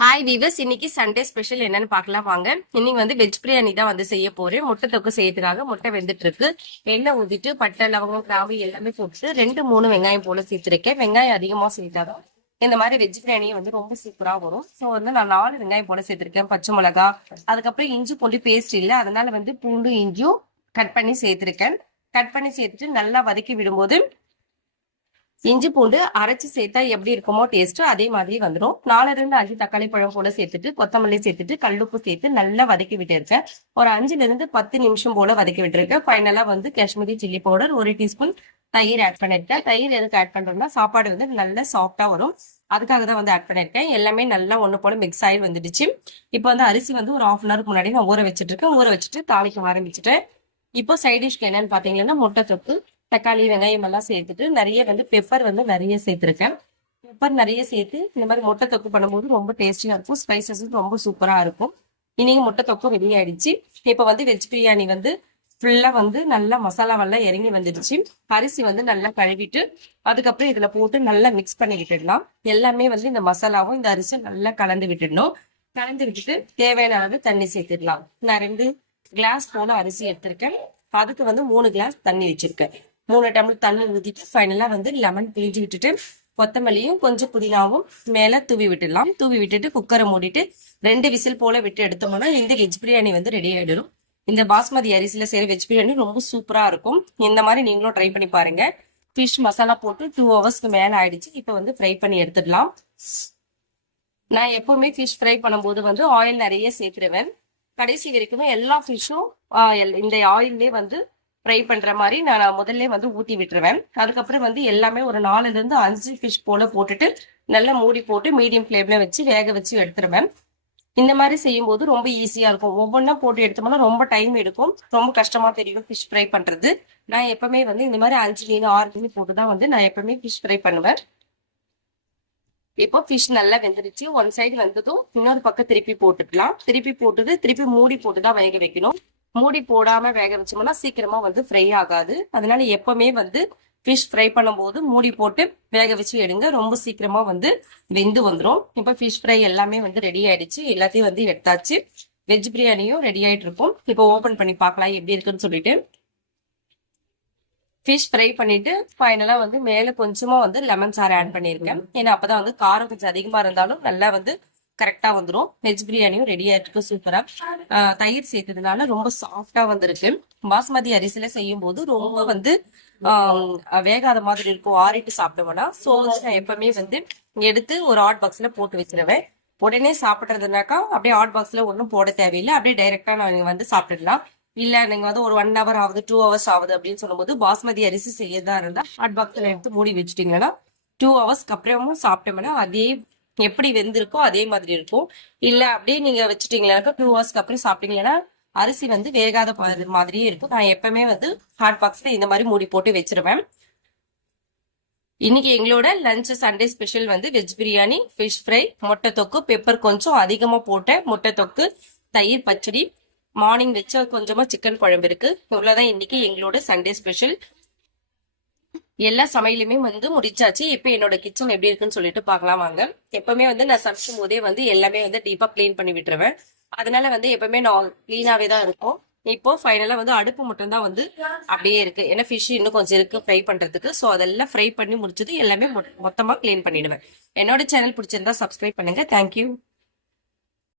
Hi viewers, இன்னைக்கு Sunday special என்னன்னு பார்க்கலாம் வாங்க. இன்னைக்கு வந்து வெஜ் பிரியாணி தான் வந்து செய்ய போறேன். முட்டை தொக்கு செய்யறதுக்காக முட்டை வெந்துட்டு இருக்கு. எண்ணெய் ஊத்திட்டு பட்டை லவங்கம் கிராம்பு எல்லாமே போட்டு 2-3 வெங்காயம் போல சேர்த்திருக்கேன். வெங்காயம் அதிகமா சேர்த்தாதான் இந்த மாதிரி வெஜ் பிரியாணியை வந்து ரொம்ப சூப்பரா வரும். ஸோ வந்து நான் 4 வெங்காயம் போல சேர்த்திருக்கேன். பச்சை மிளகா, அதுக்கப்புறம் இஞ்சி பூண்டு பேஸ்ட் இல்லை, அதனால வந்து பூண்டு இஞ்சியும் கட் பண்ணி சேர்த்திருக்கேன். கட் பண்ணி சேர்த்துட்டு நல்லா வதக்கி விடும்போது இஞ்சி பூண்டு அரைச்சு சேர்த்தா எப்படி இருக்குமோ டேஸ்ட் அதே மாதிரி வந்துடும். 4-5 தக்காளி பழம் போல சேர்த்துட்டு கொத்தமல்லி சேர்த்துட்டு கல்லுப்பு சேர்த்து நல்லா வதக்கி விட்டு இருக்கேன். ஒரு 5-10 நிமிஷம் போல வதக்கி விட்டுருக்கேன். ஃபைனலா வந்து காஷ்மீரி சில்லி பவுடர் 1 டீஸ்பூன் தயிர் ஆட் பண்ணிருக்கேன். தயிர் எதுக்கு ஆட் பண்றோம்னா சாப்பாடு வந்து நல்லா சாஃப்டா வரும், அதுக்காக தான் வந்து ஆட் பண்ணிருக்கேன். எல்லாமே நல்லா ஒண்ணு போல மிக்ஸ் ஆகி வந்துடுச்சு. இப்போ வந்து அரிசி வந்து ஒரு 1/2 hour முன்னாடி நான் ஊற வச்சுட்டு இருக்கேன். ஊற வச்சுட்டு தாளிக்க ஆரம்பிச்சுட்டேன். இப்போ சைடிஷ்க்கு என்னன்னு பாத்தீங்கன்னா முட்டை தொக்கு, தக்காளி வெங்காயம் எல்லாம் சேர்த்துட்டு நிறைய வந்து பெப்பர் வந்து நிறைய சேர்த்துருக்கேன். பெப்பர் நிறைய சேர்த்து இந்த மாதிரி முட்டை தொக்கு பண்ணும்போது ரொம்ப டேஸ்டியா இருக்கும். ஸ்பைசஸ் ரொம்ப சூப்பரா இருக்கும். இன்னைக்கு முட்டை தொக்கு ரெடி ஆயிடுச்சு. இப்போ வந்து வெஜ் பிரியாணி வந்து ஃபுல்லா வந்து நல்லா மசாலாவெல்லாம் இறங்கி வந்துடுச்சு. அரிசி வந்து நல்லா கழுவிட்டு அதுக்கப்புறம் இதுல போட்டு நல்லா மிக்ஸ் பண்ணி விட்டுடலாம். எல்லாமே வந்து இந்த மசாலாவும் இந்த அரிசியும் நல்லா கலந்து விட்டுடணும். கலந்து விட்டுட்டு தேவையான அளவு தண்ணி சேர்த்துடலாம். நான் 2 கிளாஸ் போல அரிசி எடுத்திருக்கேன். அதுக்கு வந்து 3 கிளாஸ் தண்ணி வச்சிருக்கேன். 3 டம்ளர் தண்ணி ஊற்றிட்டு ஃபைனலா வந்து லெமன் பிழிஞ்சு விட்டுட்டு கொத்தமல்லியும் கொஞ்சம் புதினாவும் மேல தூவி விட்டுடலாம். தூவி விட்டுட்டு குக்கரை மூடிட்டு 2 விசில் போல விட்டு எடுத்தோம்னா இந்த வெஜ் பிரியாணி வந்து ரெடி ஆயிடும். இந்த பாஸ்மதி அரிசியில செய்யற வெஜ் பிரியாணி ரொம்ப சூப்பரா இருக்கும். இந்த மாதிரி நீங்களும் ட்ரை பண்ணி பாருங்க. ஃபிஷ் மசாலா போட்டு 2 ஹவர்ஸ்க்கு மேல ஆயிடுச்சு. இப்போ வந்து ஃப்ரை பண்ணி எடுத்துடலாம். நான் எப்பவுமே ஃபிஷ் ஃப்ரை பண்ணும்போது வந்து ஆயில் நிறைய சேர்த்துருவேன். கடைசி வரைக்குமே எல்லா ஃபிஷ்ஷும் இந்த ஆயிலே வந்து ஃப்ரை பண்ற மாதிரி நான் முதல்ல வந்து ஊத்தி விட்டுருவேன். அதுக்கப்புறம் வந்து எல்லாமே ஒரு 4-5 ஃபிஷ் போல போட்டுட்டு நல்லா மூடி போட்டு மீடியம் ஃப்ளேம்ல வச்சு வேக வச்சு எடுத்துருவேன். இந்த மாதிரி செய்யும் போது ரொம்ப ஈஸியா இருக்கும். ஒவ்வொன்றா போட்டு எடுத்தோம்னா ரொம்ப டைம் எடுக்கும், ரொம்ப கஷ்டமா தெரியும் ஃபிஷ் ஃப்ரை பண்றது. நான் எப்பவுமே வந்து இந்த மாதிரி 5 மீன் 6 மீன் போட்டுதான் வந்து நான் எப்பவுமே ஃபிஷ் ஃப்ரை பண்ணுவேன். இப்போ ஃபிஷ் நல்லா வெந்துருச்சு. ஒன் சைடு வந்ததும் இன்னொரு பக்கம் திருப்பி போட்டுக்கலாம். திருப்பி போட்டுட்டு திருப்பி மூடி போட்டுதான் வேக வைக்கணும். மூடி போடாம வேக வச்சோம்னா சீக்கிரமா வந்து ஃப்ரை ஆகாது. அதனால எப்பவுமே வந்து ஃபிஷ் ஃப்ரை பண்ணும்போது மூடி போட்டு வேக வச்சு எடுங்க, ரொம்ப சீக்கிரமா வந்து வெந்து வந்துடும். இப்போ ஃபிஷ் ஃப்ரை எல்லாமே வந்து ரெடி ஆயிடுச்சு. எல்லாத்தையும் வந்து எடுத்தாச்சு. வெஜ் பிரியாணியும் ரெடி ஆயிட்டு இருக்கும். இப்போ ஓபன் பண்ணி பார்க்கலாம் எப்படி இருக்குன்னு சொல்லிட்டு. ஃபிஷ் ஃப்ரை பண்ணிட்டு ஃபைனலா வந்து மேல கொஞ்சமா வந்து லெமன் சாறு ஆட் பண்ணியிருக்கேன். ஏன்னா அப்பதான் வந்து காரம் கொஞ்சம் அதிகமா இருந்தாலும் நல்லா வந்து கரெக்டா வந்துடும். வெஜ் பிரியாணியும் ரெடி ஆயிருக்கு சூப்பரா. தயிர் சேர்த்ததுனால ரொம்ப சாஃப்டா வந்திருக்கு. பாஸ்மதி அரிசியில செய்யும் போது ரொம்ப வந்து வேகாத மாதிரி இருக்கும், ஆறிட்டு சாப்பிடுவேன்னா. ஸோ நான் எப்பவுமே வந்து எடுத்து ஒரு ஹாட் பாக்ஸ்ல போட்டு வச்சிருவேன். உடனே சாப்பிட்றதுனாக்கா அப்படியே ஹாட் பாக்ஸ்ல ஒன்றும் போட தேவையில்லை, அப்படியே டைரக்டா நான் வந்து சாப்பிட்டுடலாம். இல்ல நீங்க வந்து ஒரு 1 hour ஆகுது 2 hours ஆகுது அப்படின்னு சொல்லும்போது பாஸ்மதி அரிசி செய்யறதா இருந்தா ஹாட் பாக்ஸ்ல எடுத்து மூடி வச்சுட்டீங்கன்னா 2 hours அப்புறமும் சாப்பிட்டோம்னா அதே எப்படி வெந்திருக்கோ அதே மாதிரி இருக்கும். இல்ல அப்படியே நீங்க வச்சுட்டீங்கன்னாக்கா 2 hours அப்புறம் சாப்பிட்டீங்கன்னா அரிசி வந்து வேகாத மாதிரியே இருக்கும். நான் எப்பவுமே வந்து ஹாட் பாக்ஸ்ல இந்த மாதிரி மூடி போட்டு வச்சிருவேன். இன்னைக்கு எங்களோட லஞ்ச் சண்டே ஸ்பெஷல் வந்து வெஜ் பிரியாணி, ஃபிஷ் ஃப்ரை, முட்டை தொக்கு, பெப்பர் கொஞ்சம் அதிகமா போட்ட முட்டை தொக்கு, தயிர் பச்சடி, மார்னிங் வச்ச கொஞ்சமா சிக்கன் குழம்பு இருக்கு. இவ்வளவுதான் இன்னைக்கு எங்களோட சண்டே ஸ்பெஷல். எல்லா சமையலுமே வந்து முடிச்சாச்சு. இப்ப என்னோட கிச்சன் எப்படி இருக்குன்னு சொல்லிட்டு பாக்கலாம் வாங்க. எப்பவுமே வந்து நான் சமைக்கும் போதே வந்து எல்லாமே வந்து டீப்பா கிளீன் பண்ணி விட்டுருவேன். அதனால வந்து எப்பவுமே நான் கிளீனாவே தான் இருக்கும். இப்போ ஃபைனலா வந்து அடுப்பு மட்டும் தான் வந்து அப்படியே இருக்கு. ஏன்னா ஃபிஷ் இன்னும் கொஞ்சம் இருக்கு ஃப்ரை பண்றதுக்கு. ஸோ அதெல்லாம் ஃப்ரை பண்ணி முடிச்சது எல்லாமே மொத்தமா கிளீன் பண்ணிடுவேன். என்னோட சேனல் பிடிச்சிருந்தா சப்ஸ்கிரைப் பண்ணுங்க. தேங்க்யூ.